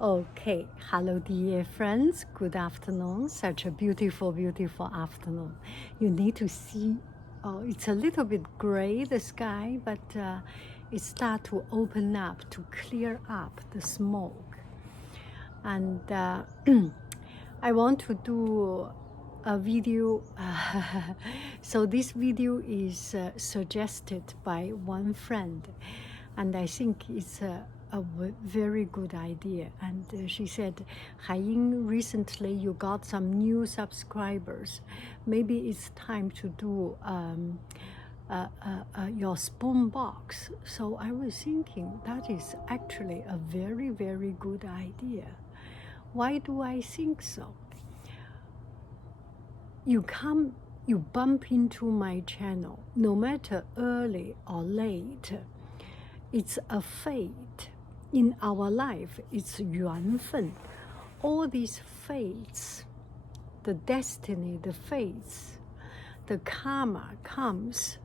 Okay, hello dear friends, good afternoon. Such a beautiful, beautiful afternoon. You need to see, it's a little bit gray, the sky, but it start to open up, to clear up the smoke. And I want to do a video. So this video is suggested by one friend, and I think it's a very good idea. And she said, Haiying, recently you got some new subscribers. Maybe it's time to do your spoon box. So I was thinking that is actually a very, very good idea. Why do I think so? You bump into my channel, no matter early or late, it's a fate in our life. It's 缘分. All these fates, the destiny, the fates, the karma comes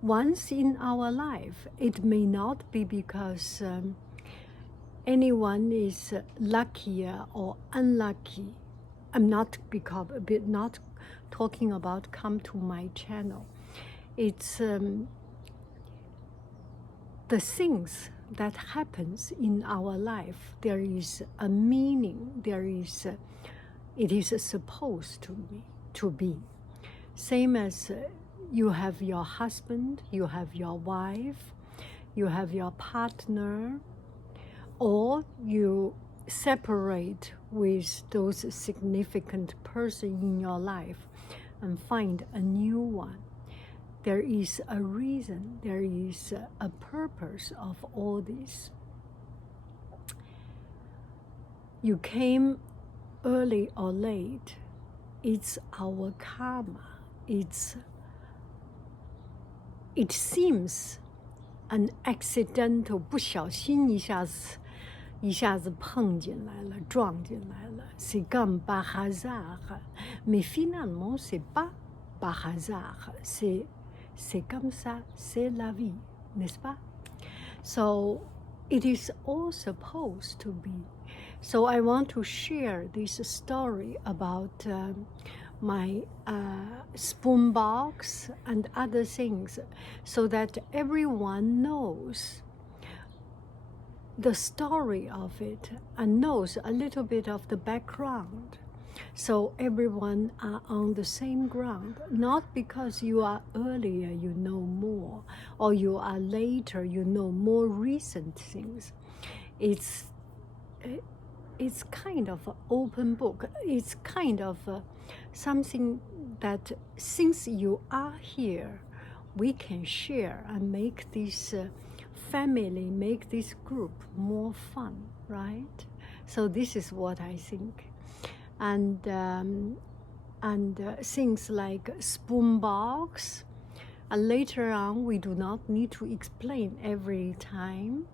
once in our life. It may not be because anyone is luckier or unlucky. I'm not talking about come to my channel. It's the things that happens in our life. There is a meaning. It is supposed to be. Same as you have your husband, you have your wife, you have your partner, or you separate with those significant person in your life and find a new one. There is a reason, there is a purpose of all this. You came early or late, it's our karma. It seems an accidental, 不小心一下子碰进来了，撞进来了。C'est comme par hasard, mais finalement c'est pas par hasard. C'est comme ça, c'est la vie, n'est-ce pas? So it is all supposed to be. So I want to share this story about my spoon box and other things, so that everyone knows the story of it and knows a little bit of the background. So everyone are on the same ground, not because you are earlier, you know more, or you are later, you know more recent things. It's kind of an open book. It's kind of something that since you are here, we can share and make this family, make this group more fun, right? So this is what I think. And things like spoon box, and later on we do not need to explain every time,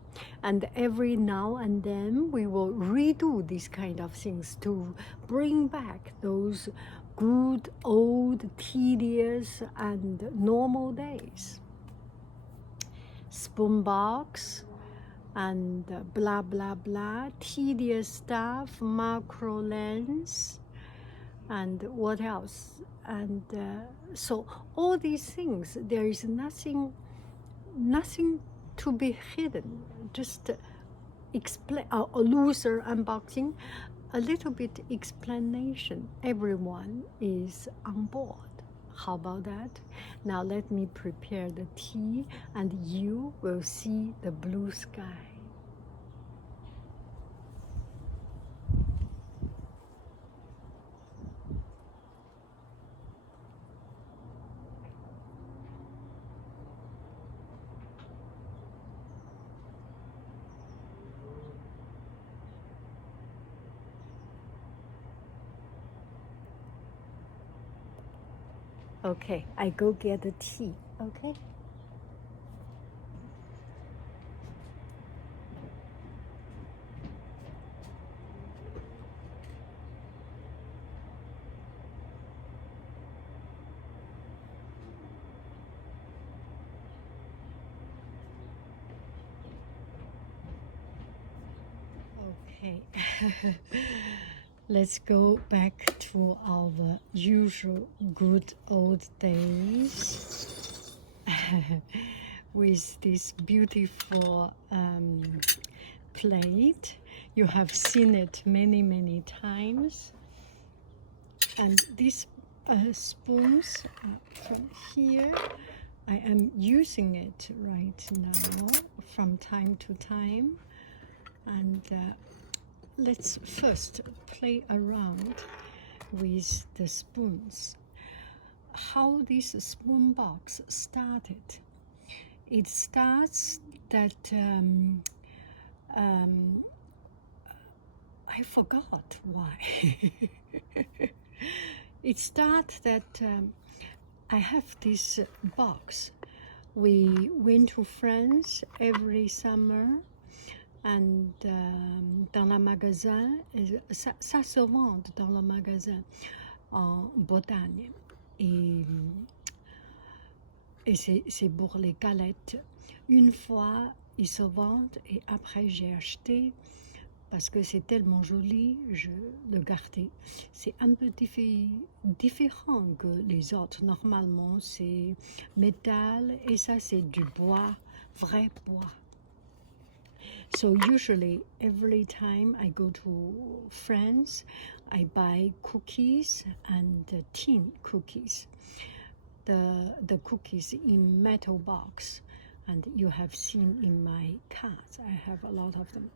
and every now and then we will redo these kind of things to bring back those good old tedious and normal days. Spoon box and blah blah blah, tedious stuff, macro lens, and what else? And so all these things, there is nothing to be hidden. Just explain a loser unboxing, a little bit explanation. Everyone is on board. How about that? Now let me prepare the tea and you will see the blue sky. Okay, I go get the tea, okay? Okay, let's go back to our usual good old days with this beautiful plate. You have seen it many, many times. And these spoons from here, I am using it right now from time to time. And let's first play around with the spoons. How this spoon box started. It starts that I forgot why. It starts that I have this box. We went to France every summer. And dans le magasin, ça se vend dans le magasin en Bretagne. Et c'est pour les galettes. Une fois, ils se vendent et après j'ai acheté parce que c'est tellement joli, je le gardais. C'est un peu différent que les autres. Normalement, c'est métal et ça, c'est du bois, vrai bois. So usually every time I go to France, I buy cookies and tin cookies. The cookies in metal box, and you have seen in my cards, I have a lot of them.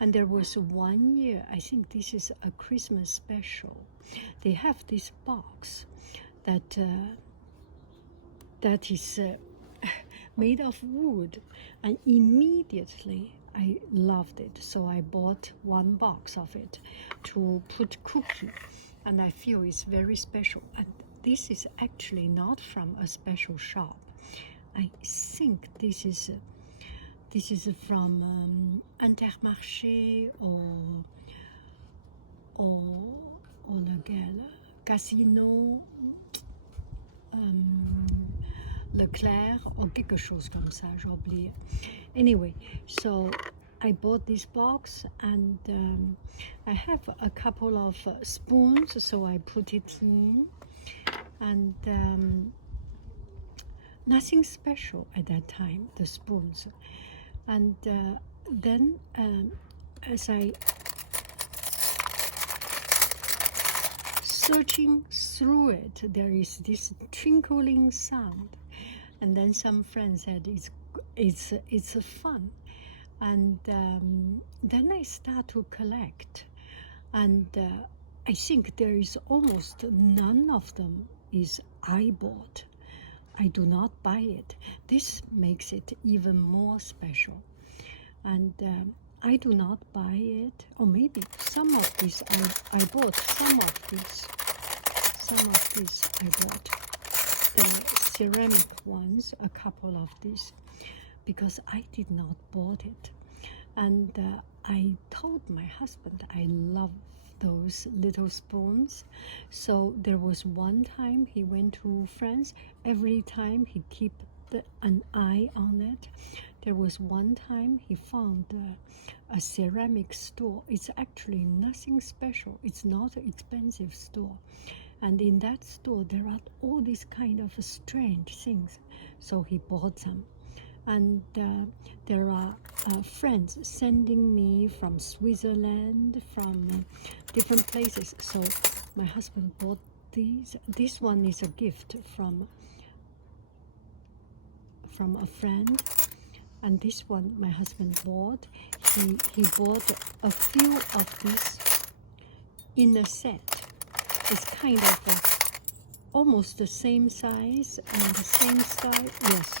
And there was 1 year, I think this is a Christmas special. They have this box that is made of wood, and immediately I loved it, so I bought 1 box of it to put cookie, and I feel it's very special. And this is actually not from a special shop. I think this is from Intermarché or lequel, Casino, Leclerc ou quelque chose comme ça, j'ai oublié. Anyway, so I bought this box, and I have a couple of spoons, so I put it in, and nothing special at that time, the spoons. And then as I searching through it, there is this twinkling sound, and then some friends said it's fun, and then I start to collect, and I think there is almost none of them is I bought. I do not buy it. This makes it even more special, and I do not buy it, or maybe some of these I bought. Some of these I bought. The ceramic ones, a couple of these, because I did not bought it. And I told my husband I love those little spoons. So there was one time he went to France. Every time he keep an eye on it. There was one time he found a ceramic store. It's actually nothing special. It's not an expensive store. And in that store, there are all these kind of strange things. So he bought some. And there are friends sending me from Switzerland, from different places. So my husband bought these. This one is a gift from a friend. And this one my husband bought. He bought a few of these in a set. It's kind of almost the same size and the same style. Yes.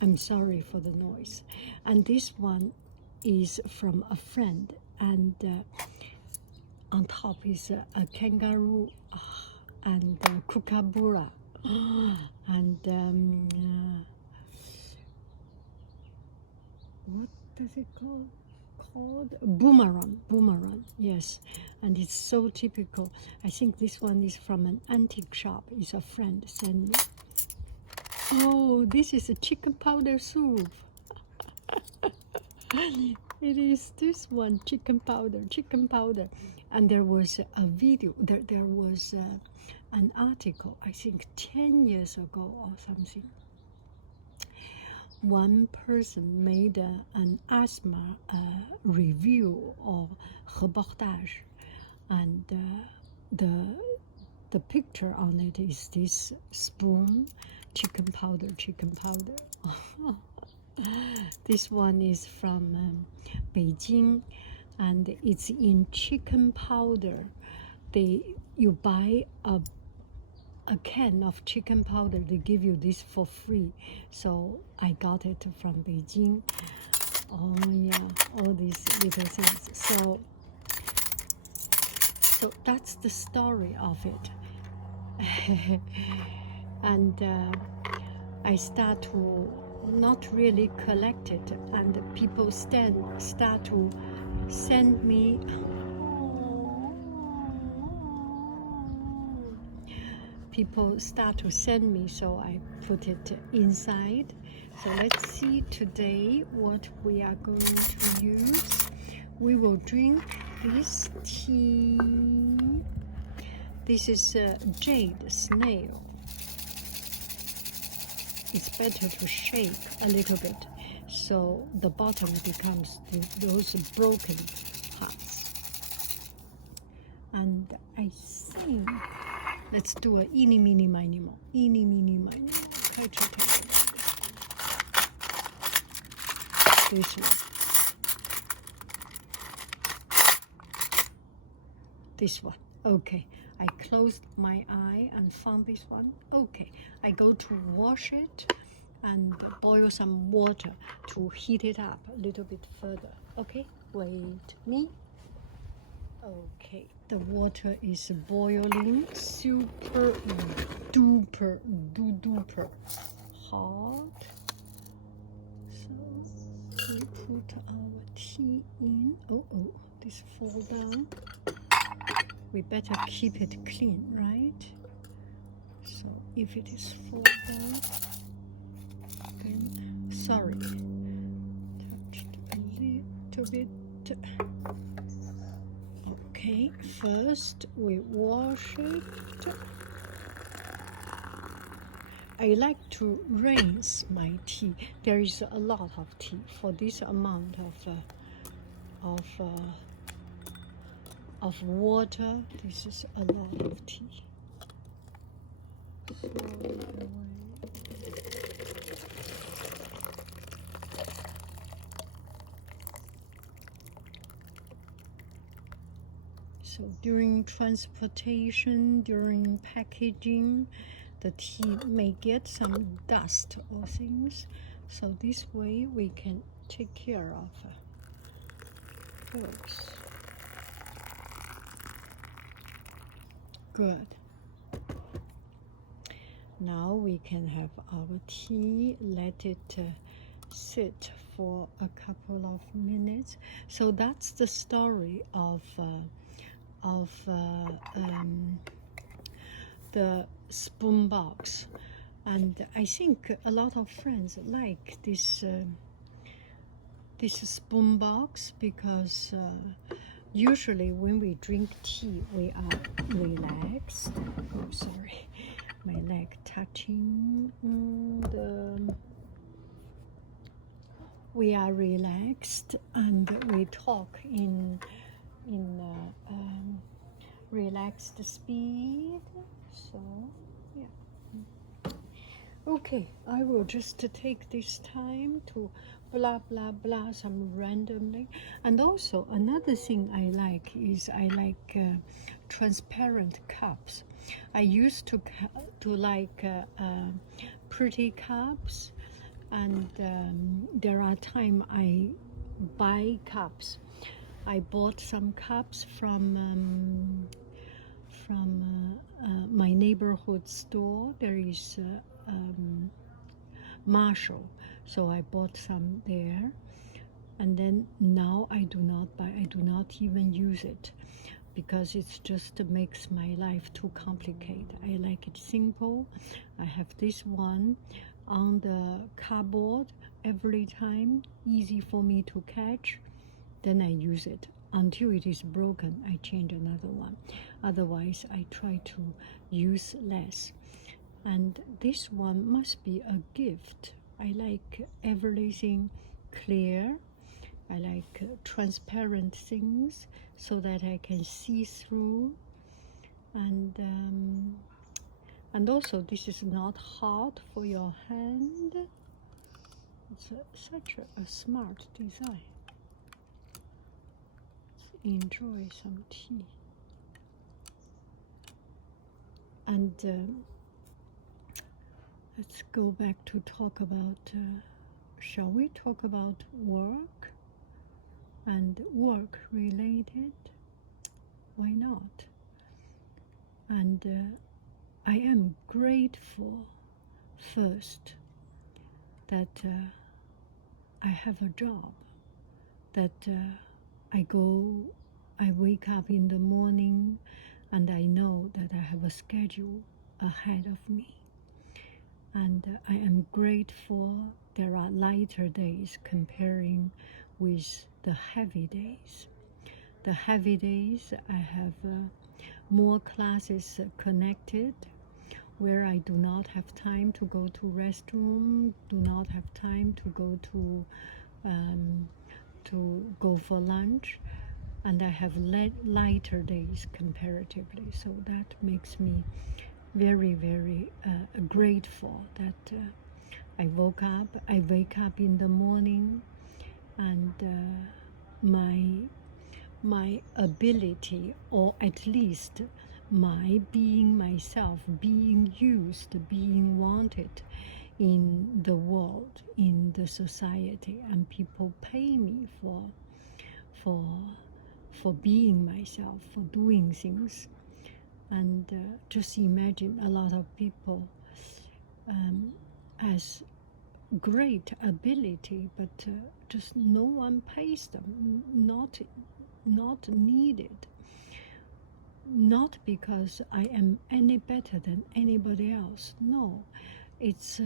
I'm sorry for the noise. And this one is from a friend, and on top is a kangaroo and kookaburra and what does it call? called? Boomerang, yes. And it's so typical. I think this one is from an antique shop. It's a friend sent me. Oh, this is a chicken powder soup. It is this one, chicken powder. And there was a video, there was an article, I think 10 years ago or something. One person made an asthma review or reportage, and the picture on it is this spoon, chicken powder. This one is from Beijing, and it's in chicken powder. You buy a can of chicken powder, they give you this for free. So I got it from Beijing. Oh yeah, all these little things. So that's the story of it. And I start to not really collect it, and people start to send me. People start to send me, so I put it inside. So let's see today what we are going to use. We will drink this tea. This is jade snail. It's better to shake a little bit, so the bottom becomes those broken parts. And I think let's do a eeny, meeny, miny, mo. Eeny, meeny, miny, mo. This one. This one. Okay. I closed my eye and found this one. Okay. I go to wash it and boil some water to heat it up a little bit further. Okay. Wait me. Okay, the water is boiling, super duper hot. So we put our tea in. Oh, this fall down. We better keep it clean, right? So if it is fall down, then sorry, touched a little bit. Okay, first we wash it. I like to rinse my tea. There is a lot of tea for this amount of water. This is a lot of tea. So during transportation, during packaging, the tea may get some dust or things. So this way we can take care of those. Good. Now we can have our tea, let it sit for a couple of minutes. So that's the story of the spoon box, and I think a lot of friends like this this spoon box because usually when we drink tea we are relaxed. Oh, sorry, my leg touching we are relaxed and we talk in relaxed speed. So yeah, okay, I will just take this time to blah blah blah some randomly. And also another thing I like is I like transparent cups. I used to like pretty cups, and there are times I buy cups. I bought some cups from my neighborhood store. There is Marshall, so I bought some there. And then now I do not buy, I do not even use it, because it just makes my life too complicated. I like it simple. I have this one on the cardboard every time, easy for me to catch. Then I use it until it is broken. I change another one. Otherwise, I try to use less. And this one must be a gift. I like everything clear. I like transparent things so that I can see through. And also, this is not hard for your hand. It's such a smart design. Let's enjoy some tea. And let's go back to talk about, shall we talk about work and work related? Why not? And I am grateful first that I have a job, that I wake up in the morning and I know that I have a schedule ahead of me. And I am grateful there are lighter days comparing with the heavy days. The heavy days, I have more classes connected where I do not have time to go to restroom, do not have time to go for lunch, and I have lighter days comparatively. So that makes me very, very grateful that I wake up in the morning, and my ability, or at least my being myself, being used, being wanted in the world, in the society, and people pay me for being myself, for doing things. And just imagine a lot of people has great ability, but just no one pays them, not needed. Not because I am any better than anybody else. No, it's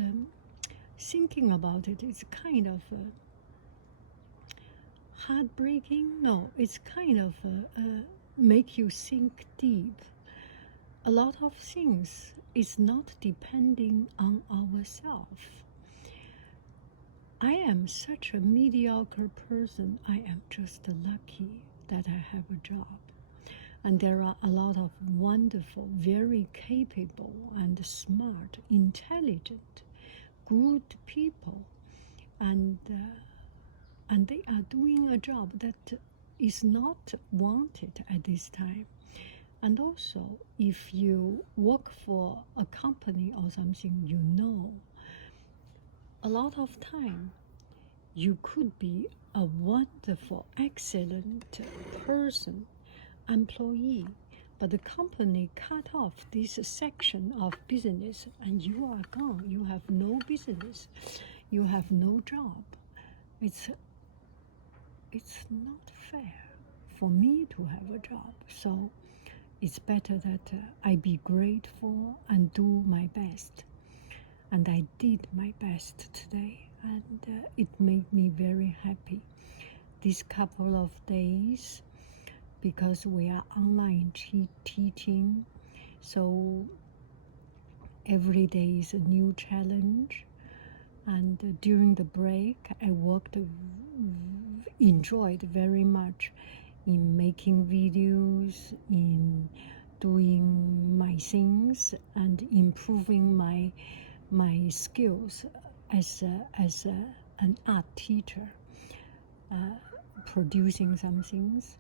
thinking about it. It's kind of heartbreaking. No, it's kind of make you think deep. A lot of things is not depending on ourselves. I am such a mediocre person. I am just lucky that I have a job. And there are a lot of wonderful, very capable and smart, intelligent, good people. And they are doing a job that is not wanted at this time. And also, if you work for a company or something, you know, a lot of time you could be a wonderful, excellent person, employee, but the company cut off this section of business and you are gone. You have no business. You have no job. It's not fair for me to have a job. So it's better that I be grateful and do my best. And I did my best today, and it made me very happy. This couple of days, because we are online teaching, so every day is a new challenge. And during the break, I enjoyed very much in making videos, in doing my things, and improving my skills as an art teacher, producing some things,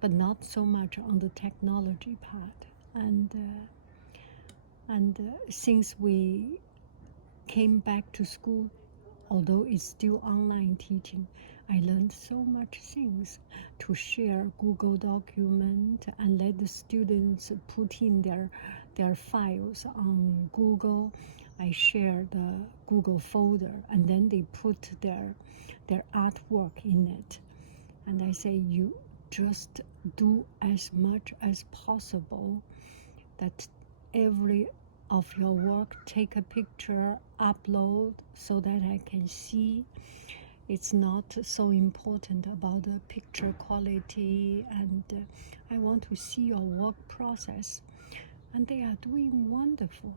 but not so much on the technology part. And since we came back to school, although it's still online teaching, I learned so much things to share Google document and let the students put in their files on Google. I share the Google folder, and then they put their artwork in it. And I say, you just do as much as possible that every of your work, take a picture, upload so that I can see. It's not so important about the picture quality, and I want to see your work process. And they are doing wonderful.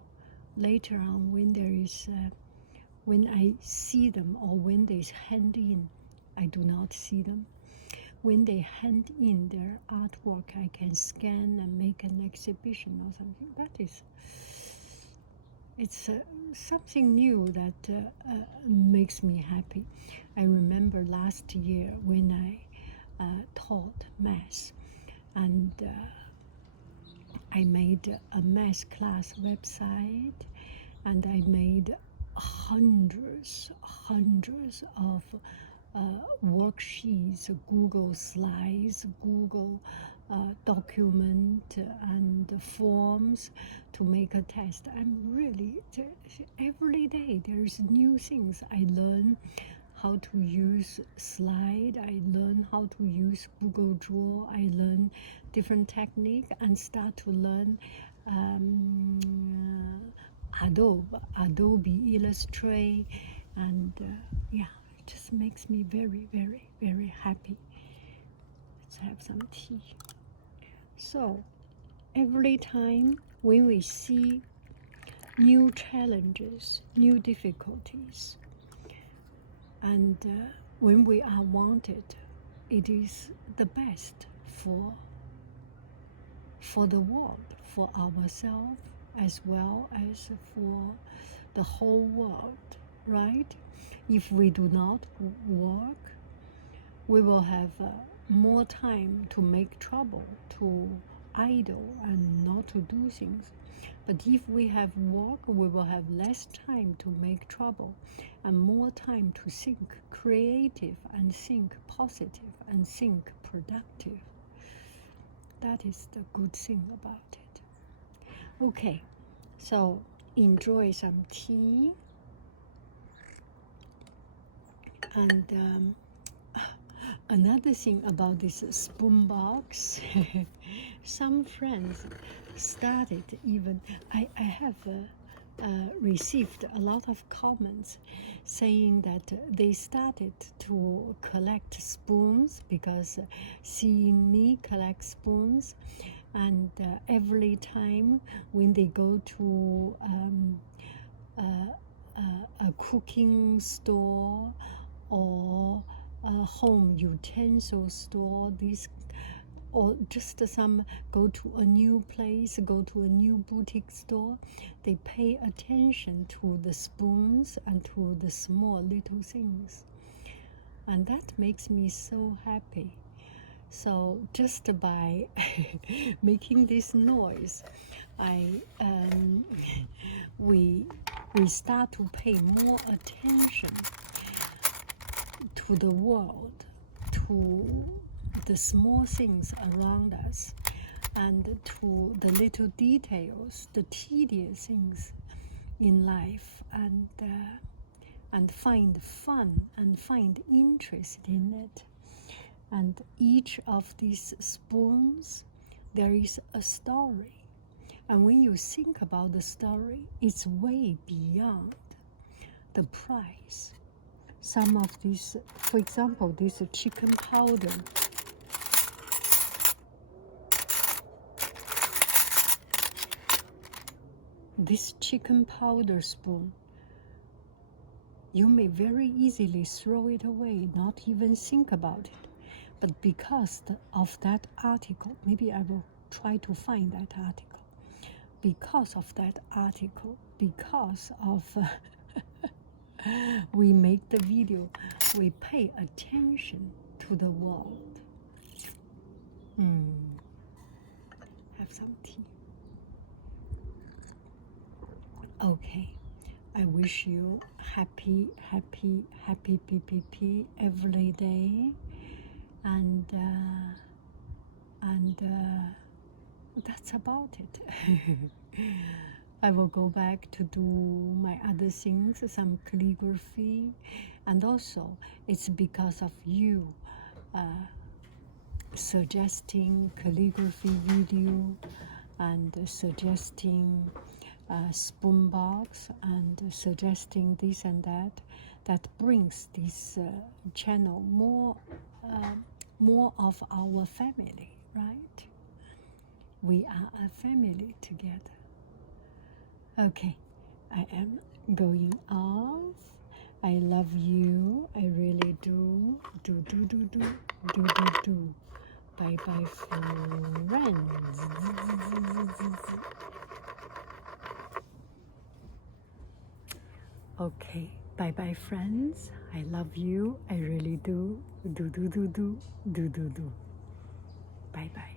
Later on, when there is, when I see them or when they hand in, I do not see them. When they hand in their artwork, I can scan and make an exhibition or something. That is, it's something new that makes me happy. I remember last year when I taught math, and I made a math class website, and I made hundreds of worksheets, Google Slides, Google document, and forms to make a test. I'm really, every day there is new things. I learn how to use slide, I learn how to use Google Draw, I learn different technique and start to learn Adobe Illustrator, and yeah, it just makes me very, very, very happy. Let's have some tea. So every time when we see new challenges, new difficulties, and when we are wanted, it is the best for the world, for ourselves, as well as for the whole world, right? If we do not work, we will have more time to make trouble, to idle and not to do things. But if we have work, we will have less time to make trouble and more time to think creative and think positive and think productive. That is the good thing about it. Okay, so enjoy some tea. And another thing about this spoon box, some friends started even, I have received a lot of comments saying that they started to collect spoons because seeing me collect spoons, and every time when they go to a cooking store or a home utensil store, this, or just some go to a new place, go to a new boutique store, they pay attention to the spoons and to the small little things, and that makes me so happy. So just by making this noise, we start to pay more attention to the world, to the small things around us, and to the little details, the tedious things in life, and find fun and find interest in it. And each of these spoons, there is a story. And when you think about the story, it's way beyond the price. Some of these, for example, this chicken powder. This chicken powder spoon, you may very easily throw it away, not even think about it. But because of that article, maybe I will try to find that article. Because of that article, because of we make the video, we pay attention to the world. Have some tea. Okay, I wish you happy PPP every day, and that's about it. I will go back to do my other things, some calligraphy, and also it's because of you suggesting calligraphy video and suggesting spoon box and suggesting this and that, that brings this channel more of our family, right? We are a family together. Okay, I am going off. I love you. I really do. Do. Bye bye, friends. Okay, bye bye, friends. I love you. I really do. Do. Bye bye.